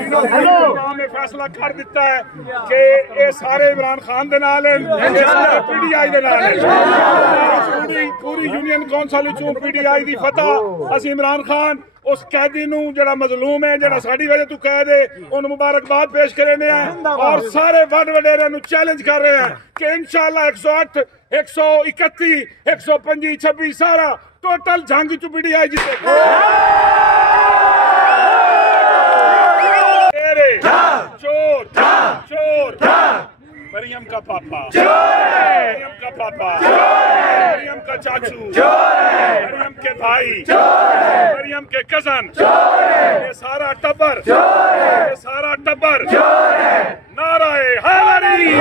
ने फैसला कर दिता है कि ये सारे इमरान खान दे नाल PDI दे नाल पूरी यूनियन कौंसल चों PDI दी फतह। असीं इमरान खान उस कैदी नूं जेड़ा मजलूम है, जेड़ा साडी वजह तू कैद है, उन्हें मुबारकबाद पेश करने हैं और सारे वड वडेरियां नूं चैलेंज कर रहे हैं कि इंशाअल्लाह 108, 131, 125, 26 सारा टोटल जंग चु PDI जीतेगा। चोर चोर मरियम का पापा, मरियम का पापा, मरियम का चाचू, मरियम के भाई, मरियम के कजन, ये सारा टब्बर, ये सारा टब्बर नाराए हैदरी।